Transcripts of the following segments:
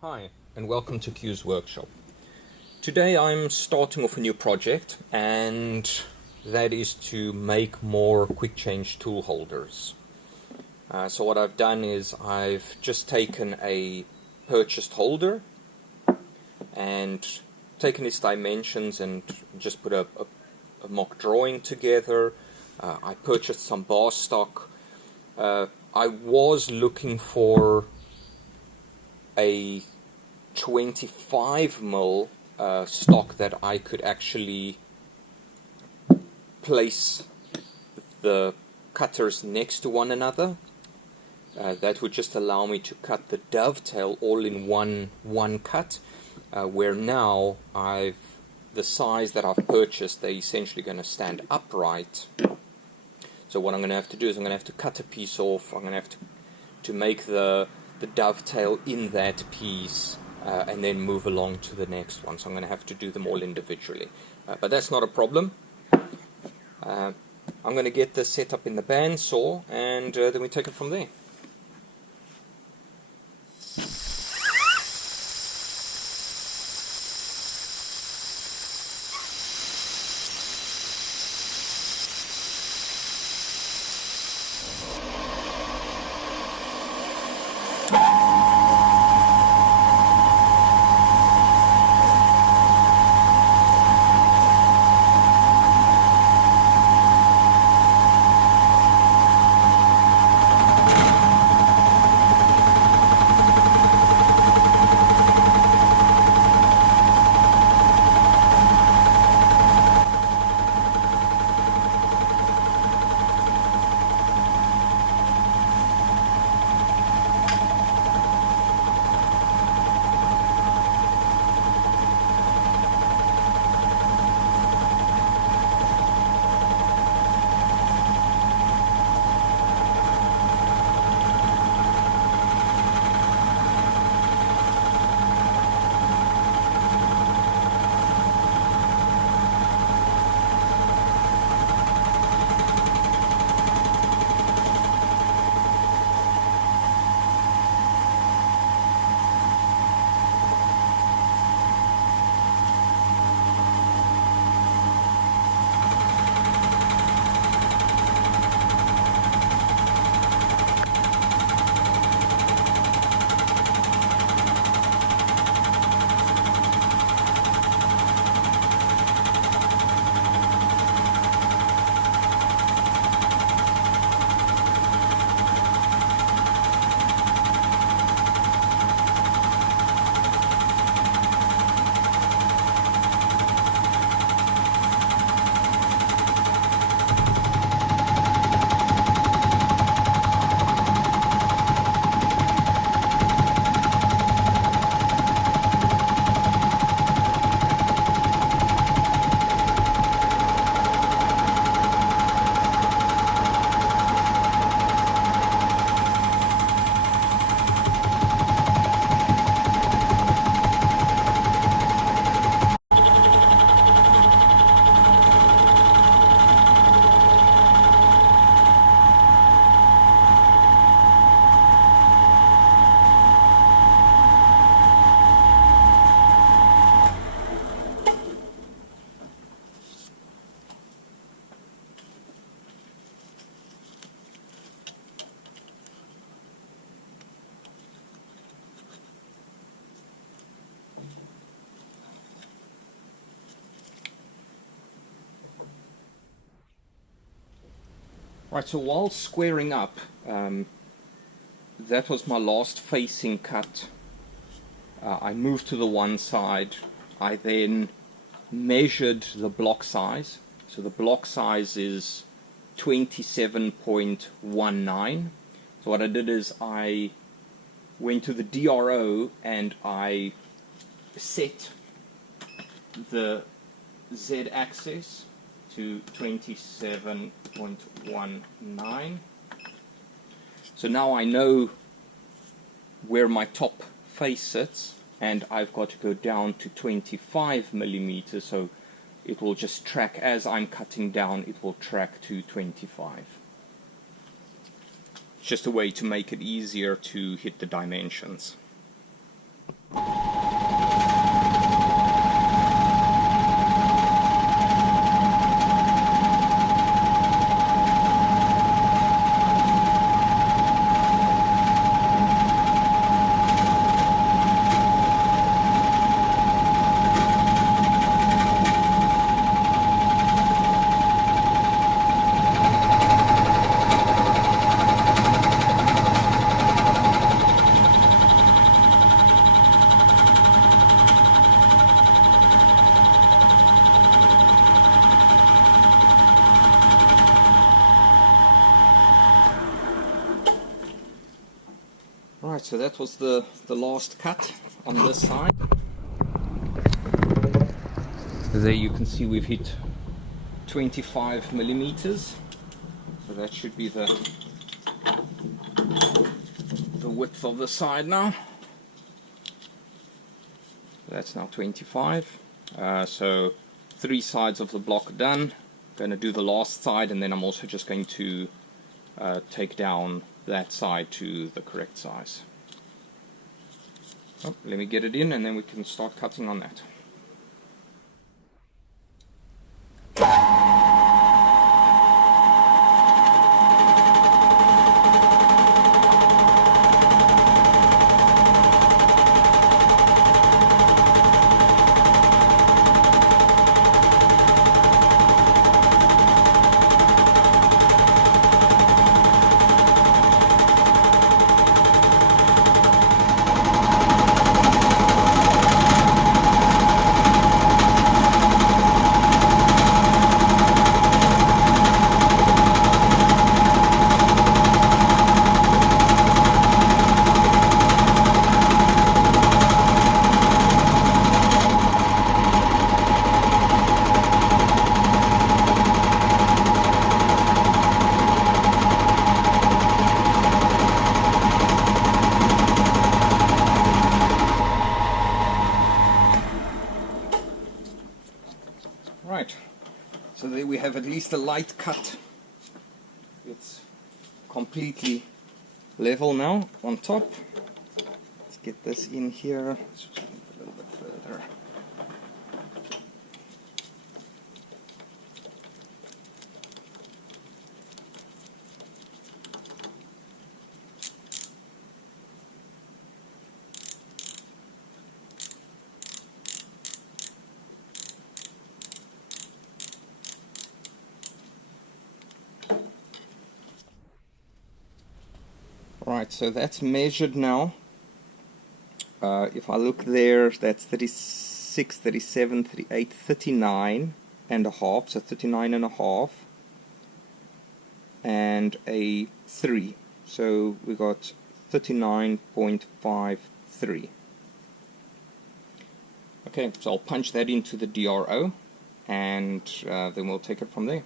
Hi, and welcome to Q's workshop. Today I'm starting off a new project, and that is to make more quick change tool holders. So what I've done is I've just taken a purchased holder and taken its dimensions and just put a mock drawing together. I purchased some bar stock. I was looking for a 25mm stock that I could actually place the cutters next to one another. That would just allow me to cut the dovetail all in one cut, where now the size that I've purchased, they're essentially going to stand upright. So what I'm going to have to do is I'm going to have to cut a piece off. I'm going to have to make the dovetail in that piece, and then move along to the next one. So I'm going to have to do them all individually. But that's not a problem. I'm going to get this set up in the bandsaw, and then we take it from there. Right, so while squaring up, that was my last facing cut. I moved to the one side. I then measured the block size. So the block size is 27.19. So what I did is I went to the DRO and I set the Z-axis to 27.19. So now I know where my top face sits, and I've got to go down to 25mm, so it will just track as I'm cutting down, it will track to 25. It's just a way to make it easier to hit the dimensions. so that was the last cut on this side. There you can see we've hit 25 millimeters. So that should be the width of the side now. That's now 25. So 3 sides of the block are done. Going to do the last side, and then I'm also just going to take down that side to the correct size. Oh, let me get it in and then we can start cutting on that. Right, so there we have at least a light cut. It's completely level now on top. Let's get this in here. Let's just move a little bit further. Right, so that's measured now. If I look there, that's 36, 37, 38, 39 and a half, so 39 and a half, and a 3. So we got 39.53. Okay, so I'll punch that into the DRO, and then we'll take it from there.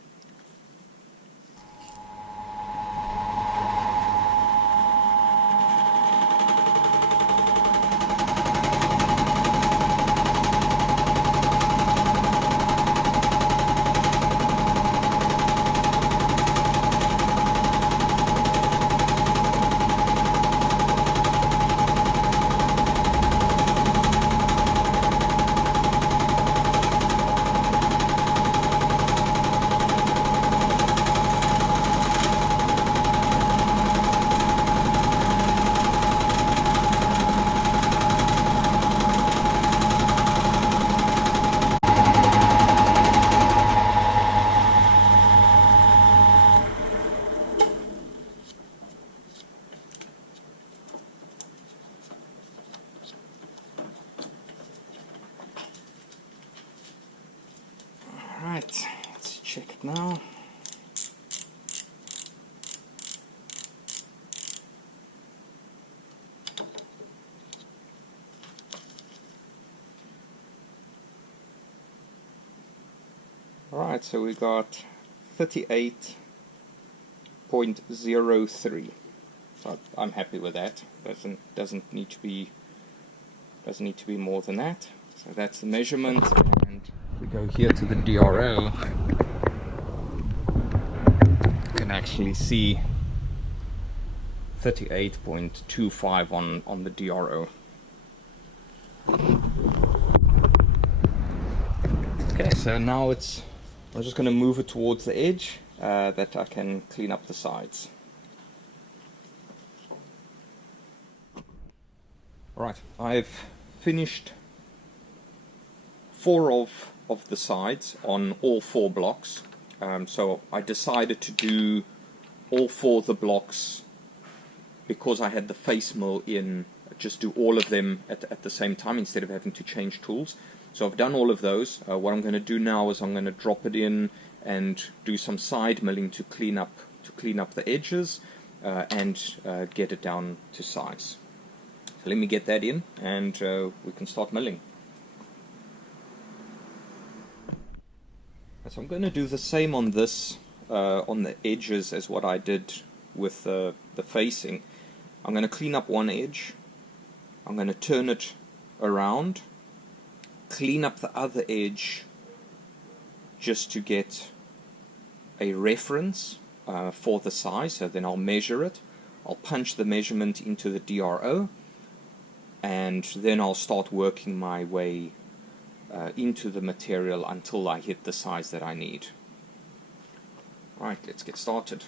Right, let's check it now. Alright, so we got 38.03. So I'm happy with that. Doesn't need to be more than that. So that's the measurement, and we go here to the DRO. You can actually see 38.25 on the DRO. Okay, so now we're just going to move it towards the edge that I can clean up the sides. Right, I've finished 4 of the sides on all 4 blocks. So I decided to do all 4 of the blocks because I had the face mill in, just do all of them at the same time instead of having to change tools. So I've done all of those. What I'm going to do now is I'm going to drop it in and do some side milling to clean up the edges and get it down to size. So let me get that in, and we can start milling. So I'm going to do the same on this, on the edges, as what I did with the facing. I'm going to clean up one edge, I'm going to turn it around, clean up the other edge just to get a reference for the size. So then I'll measure it, I'll punch the measurement into the DRO, and then I'll start working my way into the material until I hit the size that I need. Right, let's get started.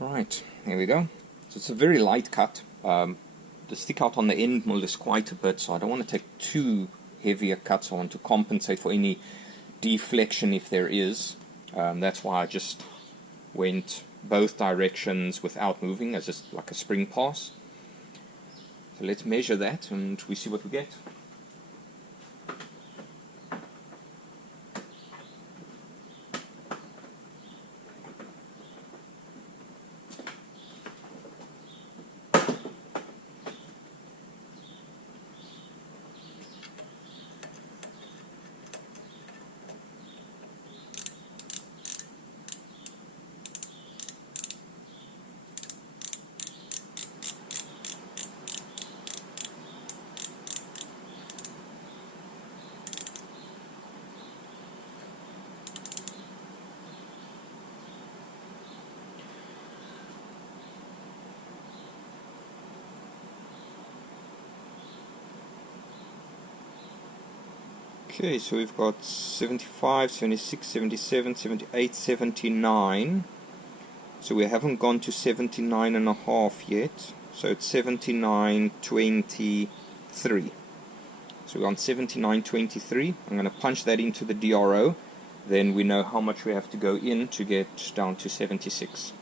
Right, here we go. So it's a very light cut. The stick out on the end mill is quite a bit, so I don't want to take too heavier cuts. I want to compensate for any deflection if there is. That's why I just went both directions without moving, as just like a spring pass. So let's measure that and we see what we get. Okay, so we've got 75, 76, 77, 78, 79. So we haven't gone to 79 and a half yet. So it's 79.23. So we're on 79.23. I'm going to punch that into the DRO. Then we know how much we have to go in to get down to 76.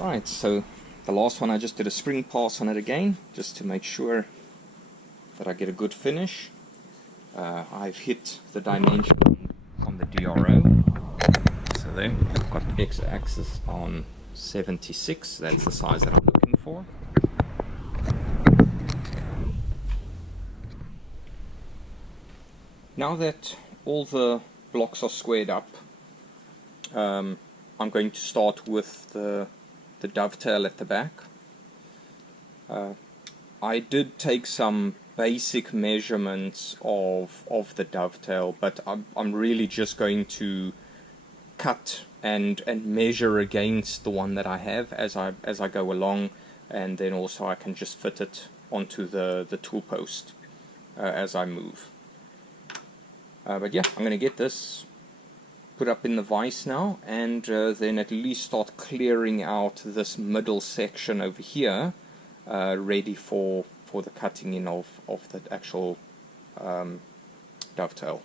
Right, so the last one I just did a spring pass on it again, just to make sure that I get a good finish. I've hit the dimension on the DRO. So there, I've got x-axis on 76, that's the size that I'm looking for. Now that all the blocks are squared up, I'm going to start with the dovetail at the back. I did take some basic measurements of the dovetail, but I'm really just going to cut and measure against the one that I have as I go along, and then also I can just fit it onto the tool post as I move. But yeah, I'm going to get this put up in the vise now, and then at least start clearing out this middle section over here, ready for the cutting in of the actual dovetail.